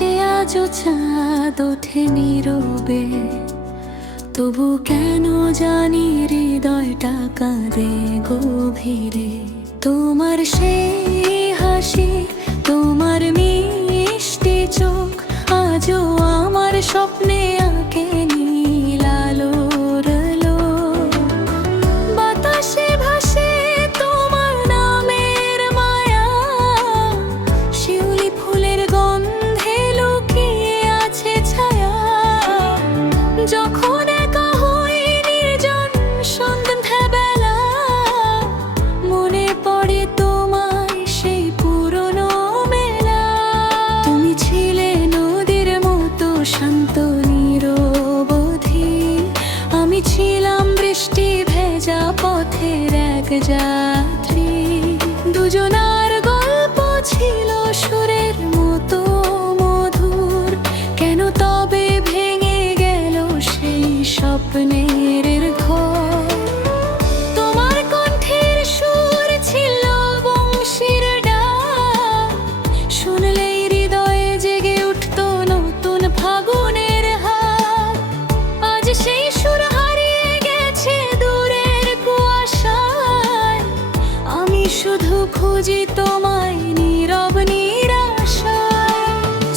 আকাশে আজও চাঁদ ওঠে নীরবে, তবু কেন জানি হৃদয়টা কাঁদে গভীরে। তোমার সেই হাসি, তোমার মিষ্টি চোখ আজও আমার স্বপ্নে আঁকে নীল আলোর আলো। বাতাসে ভাসে তোমার নামের মায়া, শিউলি ফুলের গন্ধে লুকিয়ে আছে ছায়া। যখন একা হই নির্জন সন্ধ্যাবেলা, মনে পড়ে তোমায় সেই পুরনো মেলা। তুমি ছিলে নদীর মতো শান্ত নিরবধি, আমি ছিলাম বৃষ্টি ভেজা পথের এক যাত্রী। দুজনার গল্প ছিল সুরের মতো মধুর, কেন তবে ভেঙে গেল সেই স্বপ্নের ঘর। তোমার কণ্ঠের সুর ছিল বংশীর ডাক, শুনলেই হৃদয়ে জেগে উঠতো নতুন ফাগুনের হাত। আজ সেই সুর হারিয়ে গেছে দূরের কুয়াশায়, আমি শুধু খুঁজি তোমায় নীরব নিরাশায়।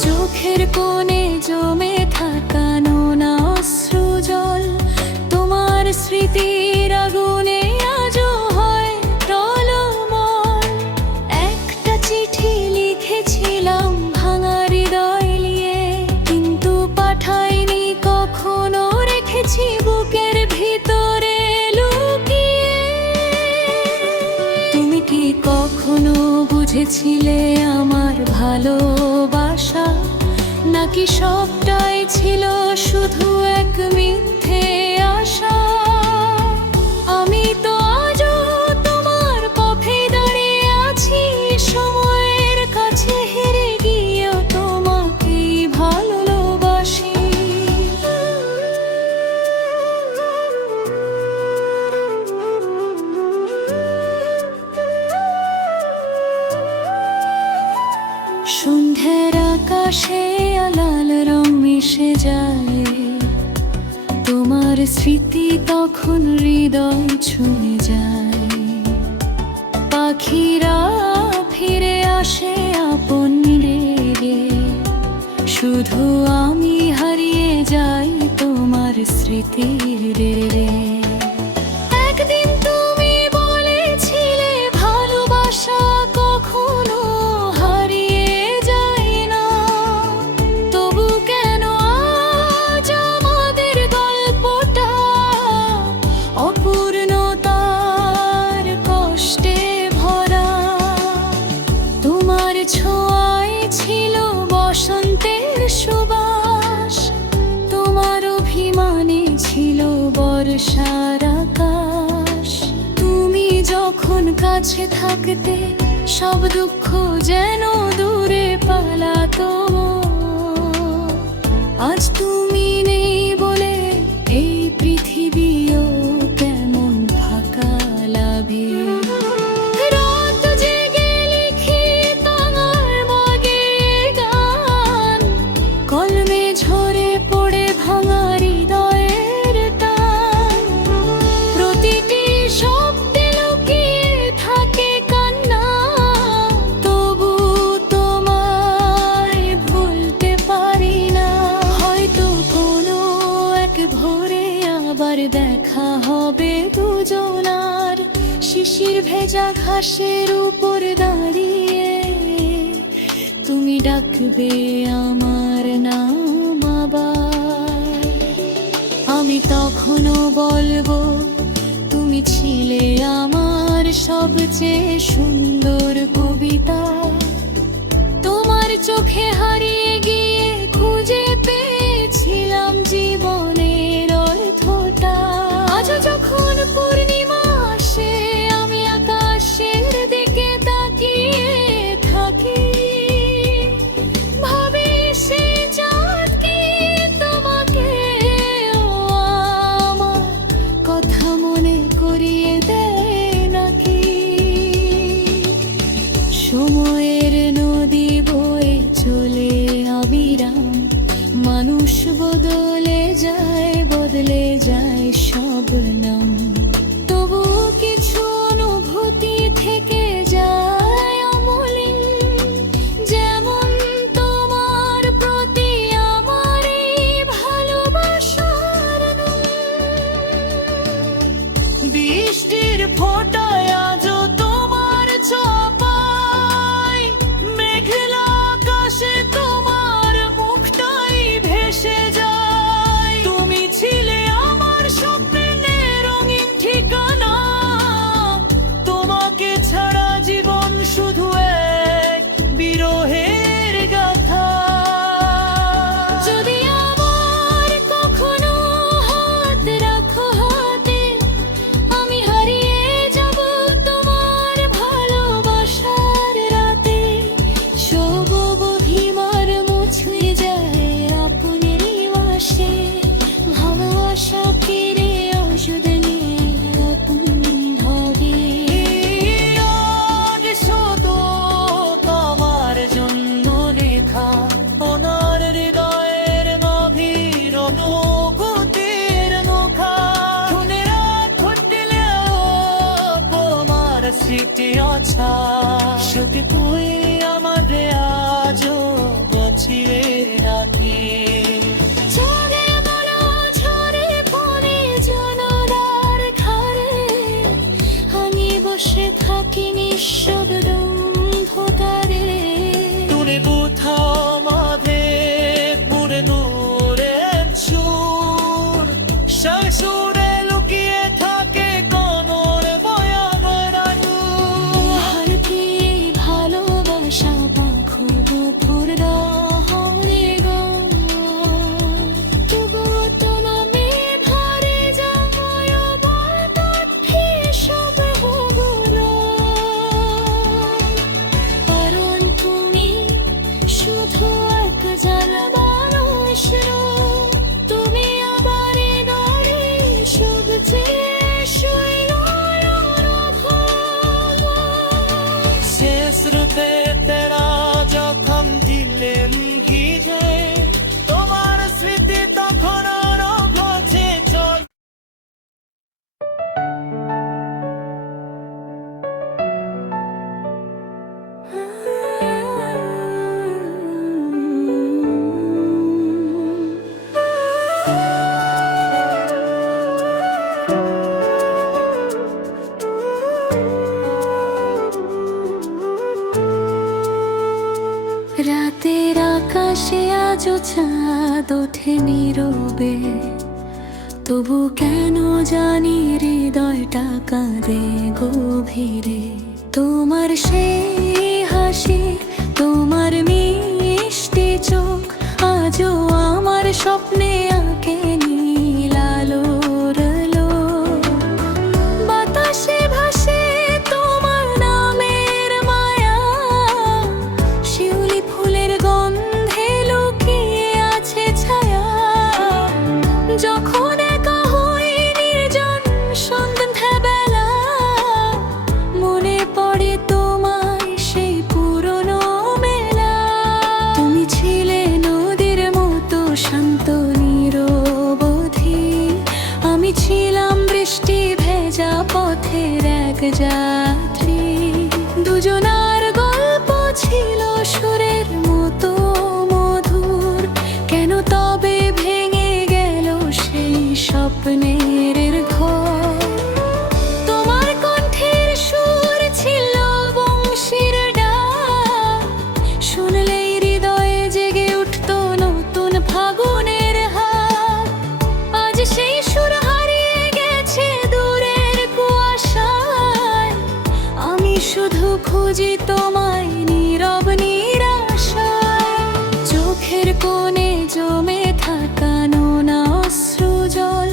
চোখের কোণে জমে থাকা নোনা অশ্রু জল, তোমার স্মৃতির আগুনে আজও হয় টলমল। একটা চিঠি লিখেছিলাম ভাঙা হৃদয় নিয়ে, কিন্তু পাঠাইনি কখনো, রেখেছি বুকের ভিতরে লুকিয়ে। তুমি কি কখনো বুঝেছিলে আমার ভালোবাসা, নাকি সবটাই ছিল শুধু এক মিথ্যে আশা? আমি তো আজও তোমার পথে দাঁড়িয়ে আছি, সময়ের কাছে হেরে গিয়েও তোমাকেই ভালোবাসি। সন্ধ্যার আকাশে আলাল রং মিশে যায়, তোমার স্মৃতি তখন হৃদয় ছুঁয়ে যায়। পাখিরা ফিরে আসে আপন রেগে, শুধু আমি হারিয়ে যাই তোমার স্মৃতির রে। একদিন তুমি বলেছিলে ভালোবাসা কখনো হারিয়ে যায় না, তবু কেন আজ আমাদের গল্পটা অপূর্ণতার কষ্টে ভরা? তোমার ছোঁয়ায় ছিল বসন্তের সুবাস, তোমার অভিমানে ছিল বর্ষার আকাশ। তুমি যখন কাছে থাকতে সব দুঃখ যেন দূরে পালাতো। আজ তুমি নেই বলে এই পৃথিবীও কেমন ফাঁকা লাগে। রাত জেগে লিখি তোমার মগে গান, কলমে ঝরে পড়ে ভাঙা হৃদয়ের টান। প্রতিটি শব্দে লুকিয়ে থাকে কান্না, তবু তোমায় ভুলতে পারি না। হয়তো কোনো এক ভোরে আবার দেখা হবে দুজনার, শিশির ভেজা ঘাসের উপর দাঁড়িয়ে তুমি ডাকবে আমার নাম আবার। আমি তখনও বলবো তুমি ছিলে আমার সবচেয়ে সুন্দর কবিতা। তোমার চোখে হারিয়ে গিয়ে খুঁজে পেয়েছিলাম জীবনের অর্থটা। আজ যখন পূর্ণিমা আসে, আমি আকাশের দিকে তাকিয়ে থাকি, ভাবি সে চাঁদ কি তোমাকে ও আমার কথা মনে করিয়ে দেয় নাকি? সময়ের নদী বয়ে চলে আবির স্মৃতি অছা শুধু তুই আমাদের আজও বছিয়ে রাখি। বসে থাকি নিঃশব্দ অন্ধকারে, দূরে কোথাও মাঝে পুরে দূরে সুর, সেই সুরে লুকিয়ে থাকে কোনর বয়ানের আলো। আর কি ভালোবাসা পাখো দুপুর দহরে গো, তবুও তোমাকে ভরে যায় বলতে সব হগুলো। কারণ তুমি শুধু এক জানবারস, তুমি আমার হৃদয়ে সবচেয়ে শেষ রূপে তেরা যখন দিলেন ভিজে, তোমার স্মৃতি তখন ভোজে চল। রাতের আকাশে আজও চাঁদ ওঠে নীরবে, তবু কেন জানি হৃদয়টা কাঁদে গভীরে। তোমার সেই হাসি, তোমার মিষ্টি চোখ আজও আমার স্বপ্নে আঁকে নীল আলোর আলো। বাতাসে ভাসে তোমার নামের মায়া, শিউলি ফুলের গন্ধে লুকিয়ে আছে ছায়া। যখন একা হই নির্জন সন্ধ্যাবেলা, মনে পড়ে তোমায় সেই পুরনো মেলা। তুমি ছিলে নদীর মতো শান্ত নিরবধি, আমি ছিলাম বৃষ্টি ভেজা পথের এক যাত্রী। দুজনার গল্প ছিল সুরের মতো মধুর, কেন তবে ভেঙে গেল সেই স্বপ্নের ঘর। তোমার কণ্ঠের সুর ছিল বংশীর ডাক, শুনলেই হৃদয়ে জেগে উঠত নতুন ফাগুনের হাত। আজ সেই সুর হারিয়ে গেছে দূরের কুয়াশায়, আমি শুধু খুঁজি তোমায় নীরব নিরাশায়। চোখের কোণে জমে থাকা নোনা অশ্রু জল,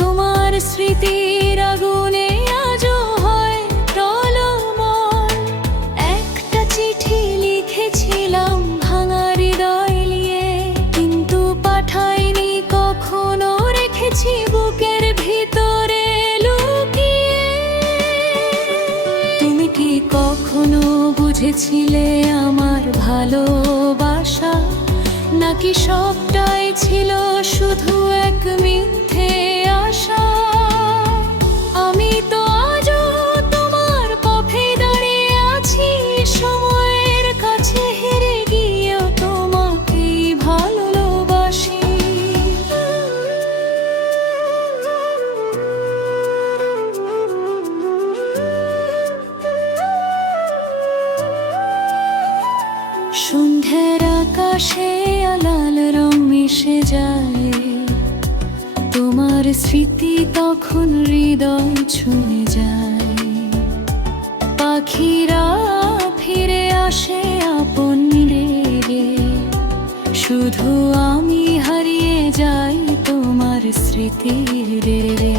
তোমার স্মৃতির আগুনে আজও হয় টলমল। একটা চিঠি লিখেছিলাম ভাঙা হৃদয় নিয়ে, কিন্তু পাঠাইনি কখনো, রেখেছি বুকের ভিতরে লুকিয়ে। তুমি কি কখনো বুঝেছিলে আমার ভালোবাসা, নাকি সবটাই ছিল শুধু এক মিথ্যে আশা? আমি তো আজও তোমার পথে দাঁড়িয়ে আছি, সময়ের কাছে হেরে গিয়েও তোমাকেই ভালোবাসি। সন্ধ্যার আকাশে লাল রং মিশে যায়, তোমার স্মৃতি তখন হৃদয় ছুঁয়ে যায়। পাখিরা ফিরে আসে আপন রেগে, শুধু আমি হারিয়ে যাই তোমার স্মৃতির রে।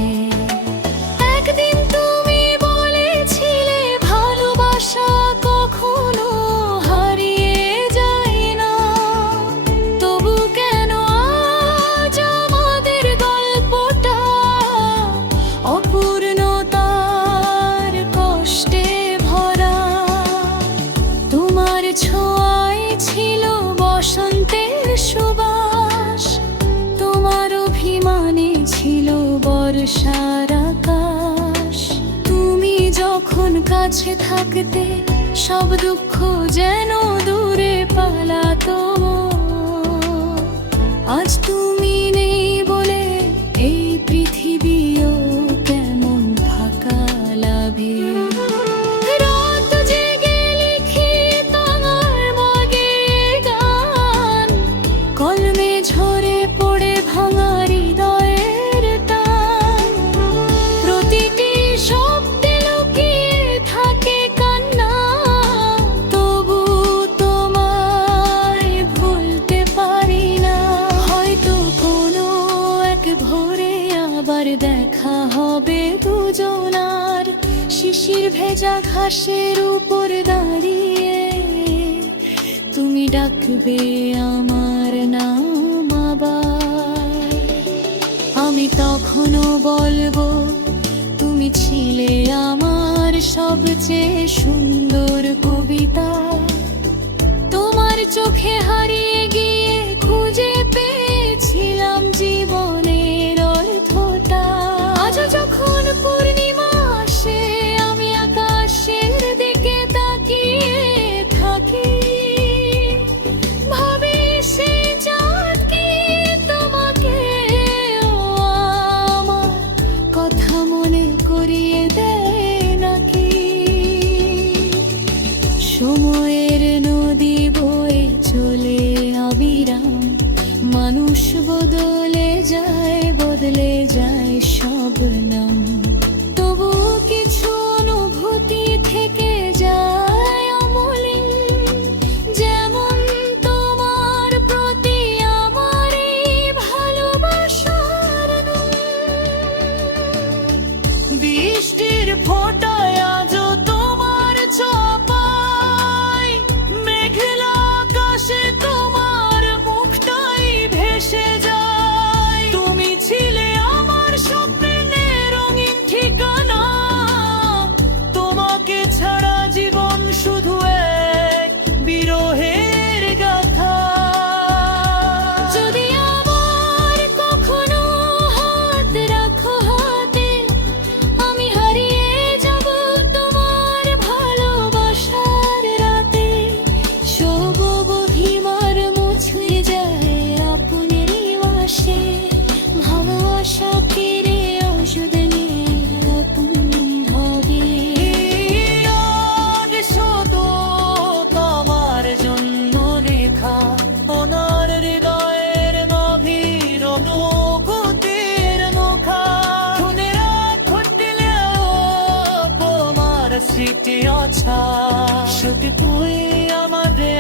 একদিন তুমি বলেছিলে ভালোবাসা কখনো হারিয়ে যায় না, তবু কেন আজ আমাদের গল্পটা অপূর্ণতার কষ্টে ভরা? তোমার ছোঁয়ায় ছিল বসন্তের সুবাস, তোমার অভিমানে ছিল বর্ষার আকাশ। তুমি যখন যখন কাছে থাকতে সব দুঃখ যেন দূরে পালাতো, আজ তুমি নেই বলে এই পৃথিবীও কেমন ফাঁকা লাগে। রাত জেগে লিখি তোমার মগে গান, কলমে ঝরে পড়ে ভাঙা হৃদয়ের টান। প্রতিটি শব্দে লুকিয়ে থাকে কান্না, তবু তোমায় ভুলতে পারি না। হয়তো কোনো এক ভোরে আবার দেখা হবে দুজনার, শিশির ভেজা ঘাসের উপর দাঁড়িয়ে তুমি ডাকবে আমার নাম আবার। আমি তখনও বলবো তুমি ছিলে আমার সবচেয়ে সুন্দর কবিতা। তোমার চোখে হারিয়ে গিয়ে খুঁজে পেয়েছিলাম জীবনের অর্থটা। আজ যখন পূর্ণিমা আসে আমি আকাশের দিকে তাকিয়ে থাকি, ভাবি সেই চাঁদ কি তোমাকে ও আমার কথা মনে করিয়ে দেয় নাকি। সময়ের নদী বয়ে চলে অবিরাম, মানুষ বদলে যায় সব নাম। তবু কিছু অনুভূতি থেকে যায় অমলিন, যেমন তোমার প্রতি আমার এই ভালোবাসার নুন। বৃষ্টির ফোঁটায় আজও তোমার চাপায়, মেঘলা আকাশে তোমার মুখটাই ভেসে যায়। তুমি ছিলে আমার স্বপ্নের রঙিন ঠিকানা, তোমাকে ছাড়া জীবন শুধু এক বিরহের গাথা। যদি আবার কখনো হাত রাখো হাতে, আমি হারিয়ে যাব তোমার ভালোবাসার রাতে। সবুজ অভিমান মুছে যায় আপনের বাসে, ভালোবাসা ফিরে ওষুধ নিয়ে আপন হবে। আর শুধু তোমার জন্য লেখা ওনার হৃদয়ের গভীর অনুভূতির নৌকা। শুনে রাখো দিলেও তোমার স্মৃতি অছা, শুধু তুই আমাদের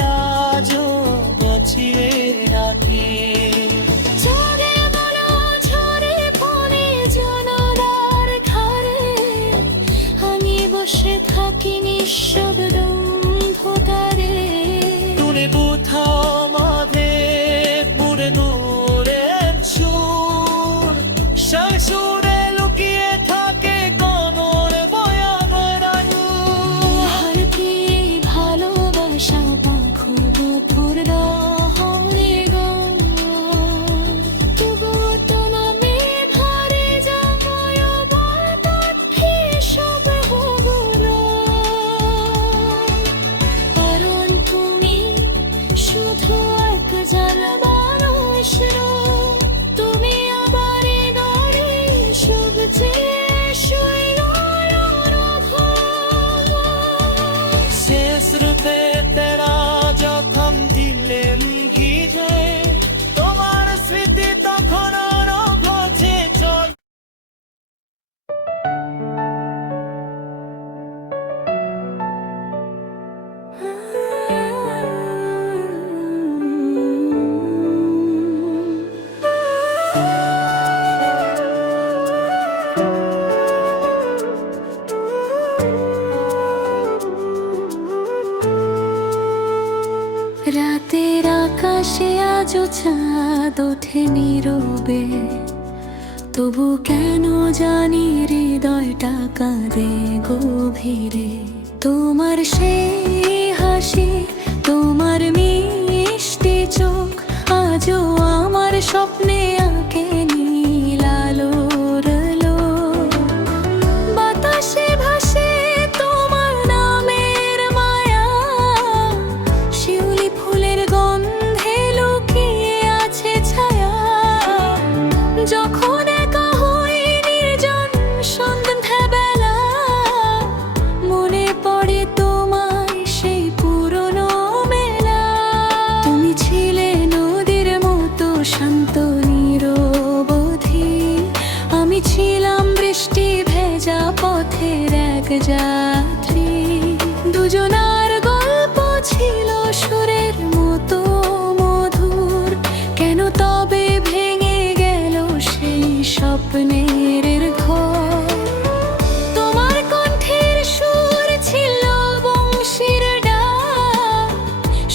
আজও বছিয়ে রাখি। ঝরে বলো ঝরে পড়ে জানালার ধারে, আমি বসে থাকি নিঃশব্দ অন্ধকারে। দূরে কোথাও মাঝে পুরে দূরের সুর, সেই সুরে লুকিয়ে থাকে কনর বয়াগরা নূর। আর কি এই ভালোবাসা পাখর বপুর দহরে গো, তবুও তো নামে ভারে জামায় বাতাঠি সব হগুলো। কারণ তুমি শুধু এক জাল মানুষ নও, তুমি আবার দরে সবচেয়ে সৈরয় অনুভব। শেষ রূপে তেরা যখন দিলেন ঘিরে, তোমার স্মৃতি তখন ঘটে চল। রাতের আকাশে আজও চাঁদ ওঠে নীরবে, তবু কেন জানি হৃদয়টা কাঁদে গভীরে। তোমার সেই হাসি, তোমার মিষ্টি চোখ আজও আমার স্বপ্নে আঁকে নীল আলোর আলো। বাতাসে ভাসে বৃষ্টি ভেজা পথের এক যাত্রী, দুজনার গল্প ছিল সুরের মতো মধুর। কেন তবে ভেঙে গেল সেই স্বপ্নের ঘর? তোমার কণ্ঠের সুর ছিল বংশীর ডাক,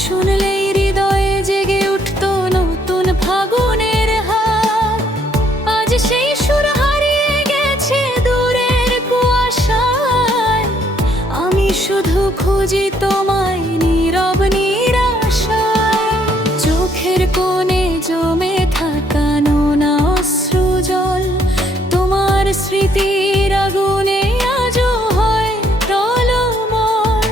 শুনলেই হৃদয়ে জেগে উঠত নতুন ফাগুনের হাত। আজ সেই সুর হারিয়ে গেছে দূরের কুয়াশায়, আমি শুধু খুঁজি তোমায় নীরব নিরাশায়। চোখের কোণে জমে থাকা নোনা অশ্রু জল, তোমার স্মৃতির আগুনে আজও হয় টলমল।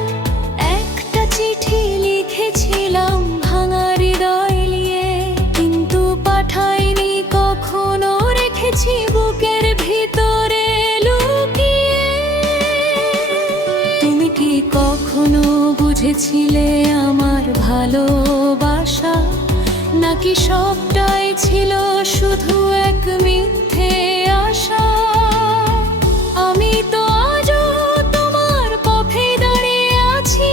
একটা চিঠি লিখেছিলাম ভাঙা হৃদয় নিয়ে, কিন্তু পাঠাইনি কখনো, রেখেছি বুকের ভিতরে লুকিয়ে। তুমি কি কখনো বুঝেছিলে আমার ভালোবাসা, নাকি সবটাই ছিল শুধু এক মিথ্যে আশা? আমি তো আজও তোমার পথে দাঁড়িয়ে আছি,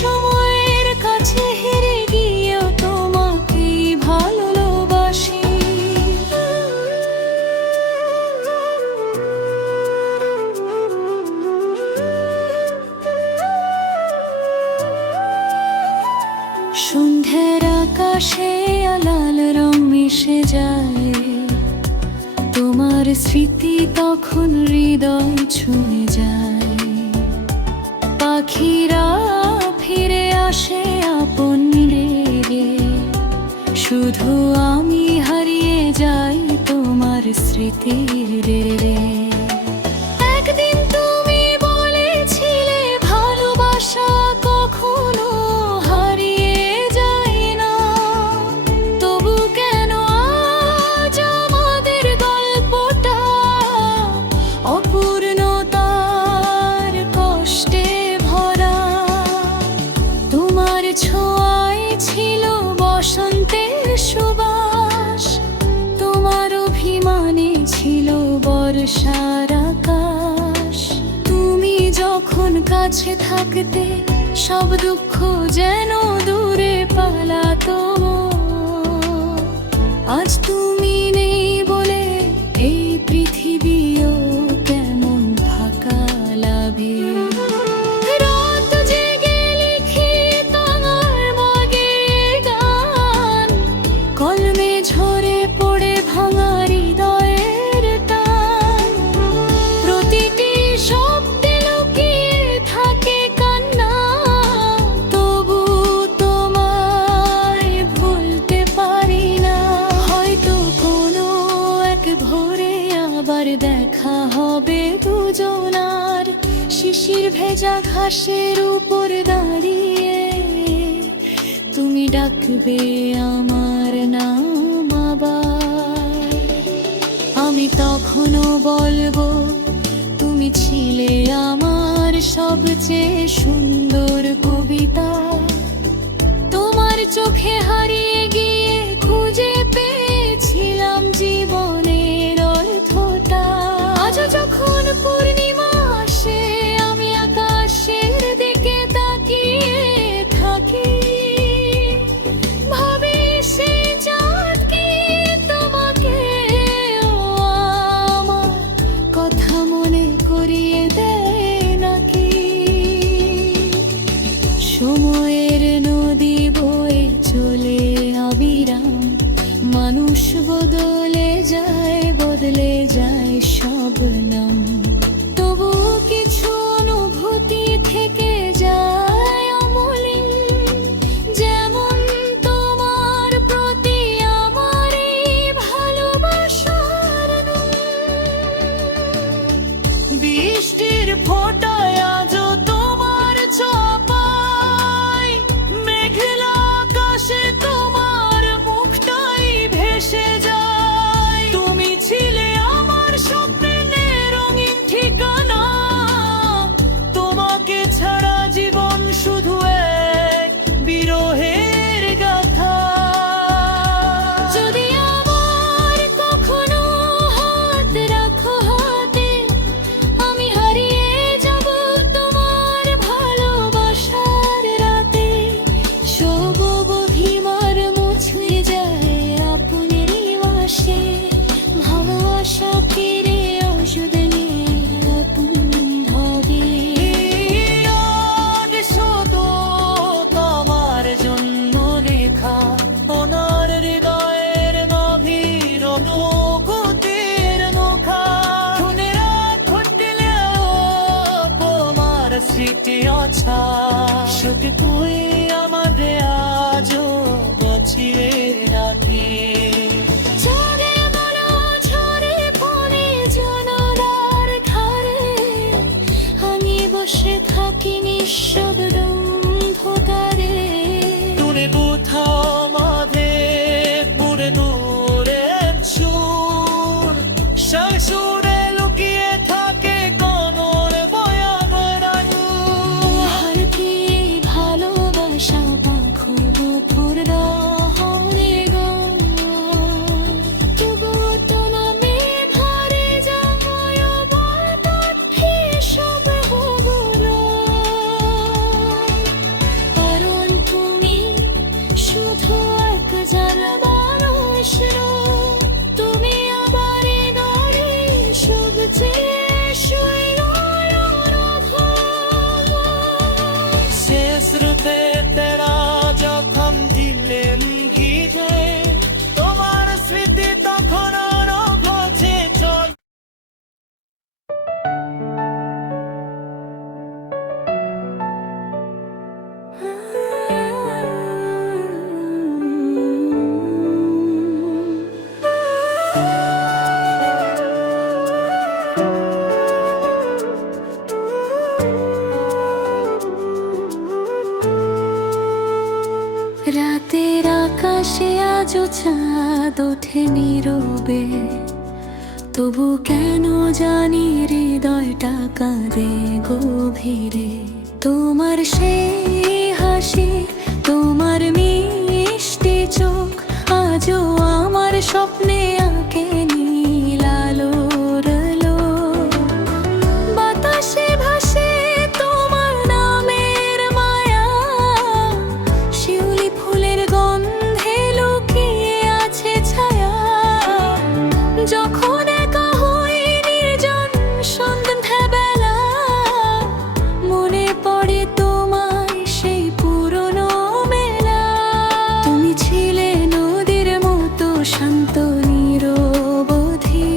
সময়ের কাছে হেরে গিয়েও তোমাকেই ভালোবাসি। সন্ধ্যার আকাশে লাল রং মিশে যায়, তোমার স্মৃতি তখন হৃদয় ছুঁয়ে যায়। পাখিরা ফিরে আসে আপন রেগে, শুধু আমি হারিয়ে যাই তোমার স্মৃতির রে। একদিন তুমি বলেছিলে ভালোবাসা কখনো হারিয়ে যায় না, তবু কেন আজ আমাদের গল্পটা অপূর্ণতার কষ্টে ভরা? তোমার ছোঁয়ায় ছিল বসন্তের সুবাস, তোমার অভিমানে ছিল বর্ষার আকাশ। তুমি যখন কাছে থাকতে সব দুঃখ যেন দূরে পালাতো। আজ তুমি নেই বলে এই পৃথিবীও কেমন ফাঁকা লাগে। রাত জেগে লিখি তোমার মগে গান, কলমে ঝরে পড়ে ভাঙা হৃদয়ের টান। প্রতিটি শব্দে লুকিয়ে থাকে কান্না, তবু তোমায় ভুলতে পারি না। হয়তো কোনো এক ভোরে আবার দেখা হবে দুজনার, শিশির ভেজা ঘাসের উপর দাঁড়িয়ে তুমি ডাকবে আমার নাম আবার। আমি তখনও বলবো তুমি ছিলে আমার সবচেয়ে সুন্দর কবিতা। তোমার চোখে হারিয়ে গিয়ে খুঁজে পেয়েছিলাম জীবনের অর্থটা। আজ যখন পূর্ণিমা আসে আমি আকাশের দিকে তাকিয়ে থাকি, ভাবি সে চাঁদ কি তোমাকে ও আমার কথা মনে করিয়ে দেয় নাকি? সময়ের নদী বয়ে চলে অবিরাম, মানুষ বদলে যায় সব নাম। তবু কিছু অনুভূতি থেকে যায় অমলিন, যেমন তোমার প্রতি আমার এই ভালোবাসার নুন। বৃষ্টির ফোঁটায় আজও তোমার চাপায়, মেঘলা আকাশে তোমার মুখটাই ভেসে যায়। তুমি ছিলে আমার স্বপ্নের রঙিন ঠিকানা, তোমাকে ছাড়া জীবন শুধু এক বিরহের গাথা। যদি আমার কখনো হাত রাখো হাতে, স্মৃতি অছা শুধু তুই আমাদের আজও বাঁচিয়ে রাখি। ঝরে বলো ঝরে পড়ে জানালার ধারে, আমি বসে থাকি নিঃশব্দ অন্ধকারে। দূরে কোথাও মাঝে পুরে দূরের সুর, সেই সুরে লুকিয়ে থাকে কোনর বয়াগের আঙুর। আর কি ভালোবাসা পাখর বুকুর দহনে গো, তবুও তো নামে ভরে যায় বরপথে সব হবলো। কারণ তুমি শুধু এক জানবার তুমি আবার দরে সবচেয়ে শেষ রুতে তেরা যখন দিলেন ভিজে, তোমার স্মৃতি তখন ঘছে চল। রাতের আকাশে আজও চাঁদ ওঠে নীরবে, তবু কেন জানি হৃদয়টা কাঁদে গভীরে। তোমার সেই হাসি, তোমার মিষ্টি চোখ আজও আমার স্বপ্নে আঁকে নীল আলোর আলো। বাতাসে ভাসে তোমার নামের মায়া, শিউলি ফুলের গন্ধে লুকিয়ে আছে ছায়া। যখন একা হই নির্জন সন্ধ্যাবেলা, মনে পড়ে তোমায় সেই পুরনো মেলা। তুমি ছিলে নদীর মতো শান্ত নিরবধি,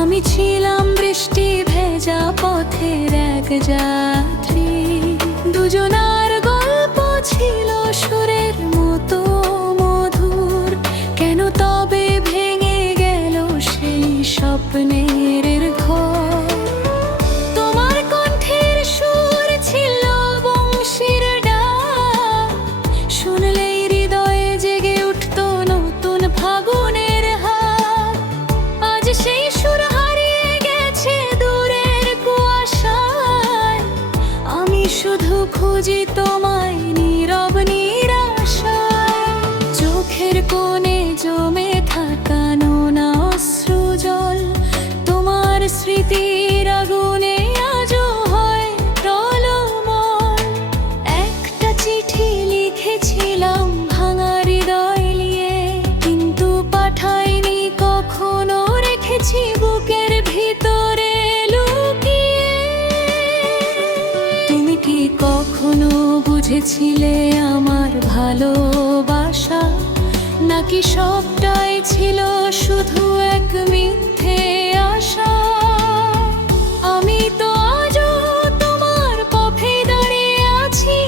আমি ছিলাম বৃষ্টি ভেজা পথের এক যাত্রী। দুজনার গল্প ছিল সুরের মতো মধুর, কেন তবে ভেঙে গেল সেই স্বপ্নের ঘর। তোমার কণ্ঠের সুর ছিল বংশীর ডাক, শুনলেই হৃদয়ে জেগে উঠত নতুন ফাগুনের হাত। আজ সেই সুর হারিয়ে গেছে দূরের কুয়াশায়, আমি শুধু খুঁজি তোমায় নীরব নিরাশায়। চোখের কোণে জমে থাকা নোনা অশ্রু জল, তোমার স্মৃতির আগুনে আজও হয় টলমল। একটা চিঠি লিখেছিলাম ভাঙা হৃদয় নিয়ে, কিন্তু পাঠাইনি কখনো, রেখেছি বুকের ভিতরে লুকিয়ে। তুমি কি কখনো বুঝেছিলে আমার ভালোবাসা, নাকি সবটাই ছিল শুধু এক মিথ্যে আশা? আমি তো আজও তোমার পথে দাঁড়িয়ে আছি,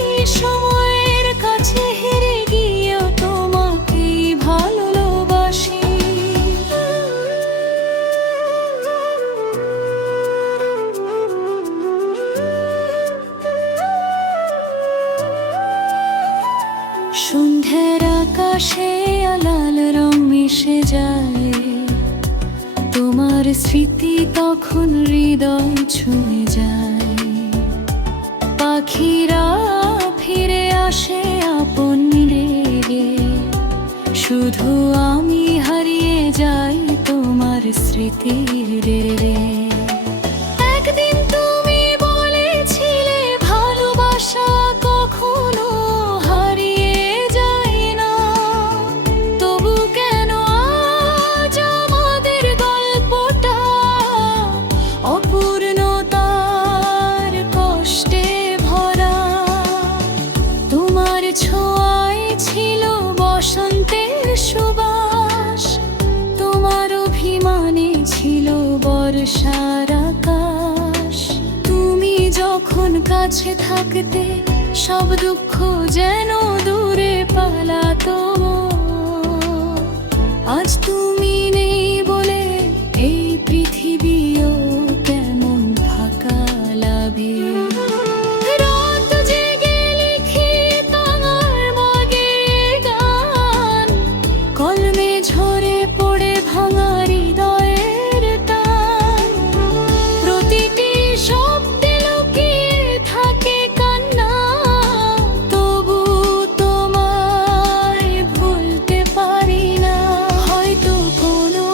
সময়ের কাছে হেরে গিয়েও তোমাকেই ভালোবাসি। সন্ধ্যার আকাশে আলাল রং মিশে যায়, তোমার স্মৃতি তখন হৃদয় ছুঁয়ে যায়। পাখিরা ফিরে আসে আপন রেগে, শুধু আমি হারিয়ে যাই তোমার স্মৃতির রে। একদিন তুমি বলেছিলে ভালোবাসা কখনো হারিয়ে যায় না, তবু কেন আজ আমাদের গল্পটা অপূর্ণতার কষ্টে ভরা? তোমার ছোঁয়ায় ছিল বসন্তের সুবাস, তোমার অভিমানে ছিল বর্ষার আকাশ। তুমি তখন কাছে থাকতে সব দুঃখ যেন দূরে পালাতো। আজ তুমি নেই বলে এই পৃথিবীও কেমন ফাঁকা লাগে। রাত জেগে লিখি তোমার মগে গান, কলমে ঝরে পড়ে ভাঙা হৃদয়ের টান। প্রতিটি শব্দে লুকিয়ে থাকে কান্না, তবু তোমায় ভুলতে পারি না। হয়তো কোনো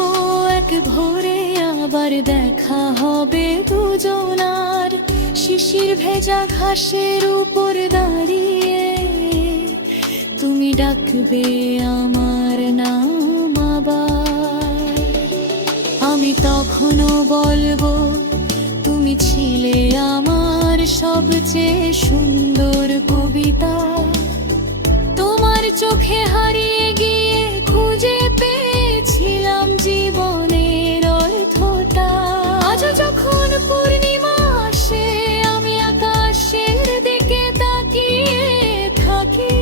এক ভোরে আবার দেখা হবে দুজনার, শিশির ভেজা ঘাসের উপর দাঁড়িয়ে তুমি ডাকবে আমার নাম আবার। আমি তখনও বলবো তুমি ছিলে আমার সবচেয়ে সুন্দর কবিতা। তোমার চোখে হারিয়ে গিয়ে খুঁজে পেয়েছিলাম জীবনের অর্থটা। আজ যখন পূর্ণিমা আসে আমি আকাশের দিকে তাকিয়ে থাকি,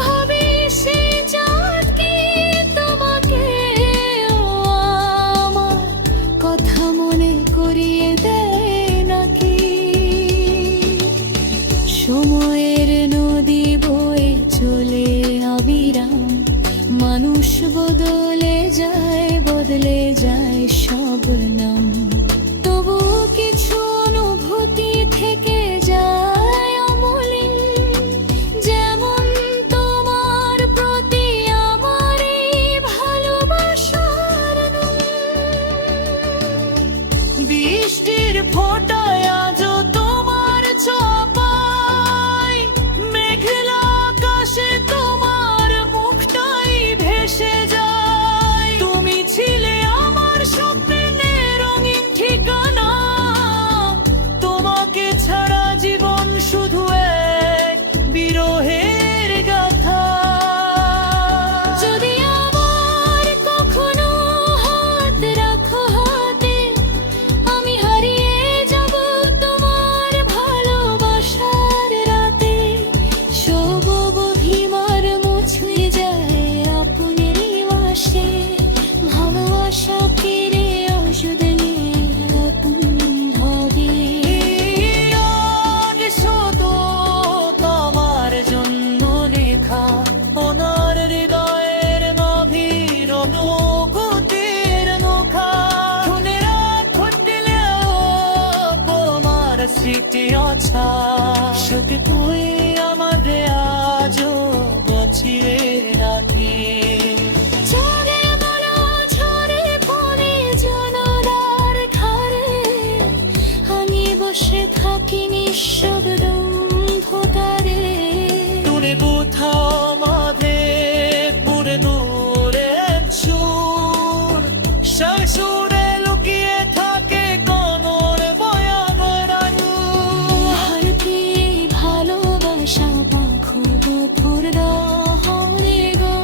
ভাবি সে চাঁদ কি তোমাকে ও আমার কথা মনে করিয়ে দেয় নাকি। সময়ের নদী বয়ে চলে অবিরাম, মানুষ বদলে যায় সব নাম। তবু কিছু অনুভূতি থেকে যায় অমলিন, যেমন তোমার প্রতি আমার এই ভালোবাসার নুন। বৃষ্টির ফোঁটায় আজও তোমার ছোঁয়ায়, মেঘলা আকাশে তোমার মুখটাই ভেসে যায়। তুমি ছিলে আমার স্বপ্নের রঙিন ঠিকানা, তোমাকে ছাড়া জীবন শুধু এক বিরহের গাথা। যদি আমার কখনো হাত রাখো হাতে, আমি হারিয়ে যাব তোমার ভালোবাসার রাতে। সব অভিমান মুছে যায় আপনের বাসে, ভালোবাসা ফিরে আসবে নতুন ভাবে। আজ শুধু তোমার জন্য লেখা, ওনার হৃদয়ের গভীর অনুভূতির নৌকা। খুনে রাত ঘটলেও তোমার স্মৃতি অছা, শুধুই আমাদের আজও বছিয়ে রাখি। ঝরে বলো ঝরে পড়ে জনতার ঘরে, আমি বসে থাকি নিঃশব্দ অন্ধকারে। দূরে কোথাও মাঝে পুরে দূরে সুর, সেই সুরে লুকিয়ে থাকে কোমর বয়া গড়ানো। আর কি ভালোবাসা পাখো দুপুর দহনে গো,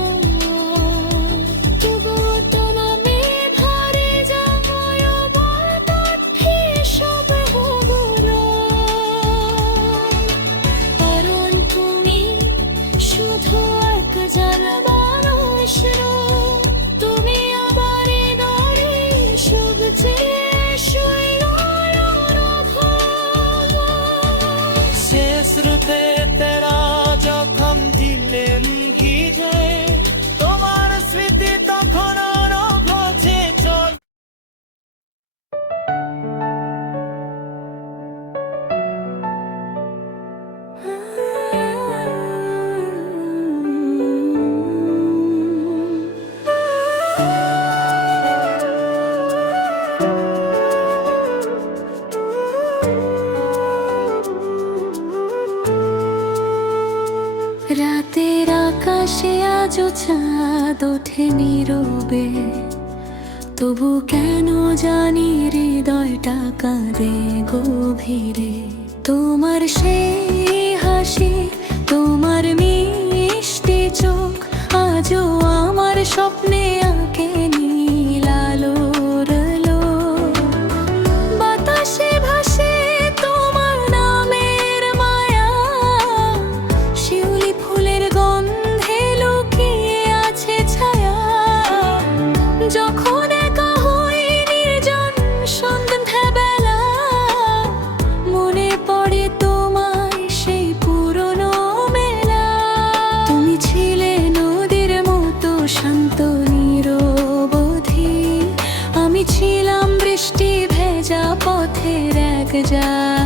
তবু তোমাকে ধরে যায় বরদাঠি সব হগুলো। কারণ তুমি শুধু এক জানা মানুষ নও, তুমি আমার হৃদয়ে সবচেয়ে শৈল শেষ রুতে তেরা যখন দিলেন ভিজে, তোমার স্মৃতি তখন ঘছে চল। রাতের আকাশে আজও চাঁদ ওঠে নীরবে, তবু কেন জানি হৃদয়টা কাঁদে গভীরে। তোমার সেই হাসি, তোমার মিষ্টি চোখ আজও আমার স্বপ্নে আঁকে নীল আলোর আলো। বাতাসে ভাসে ছিলাম বৃষ্টি ভেজা পথের এক যা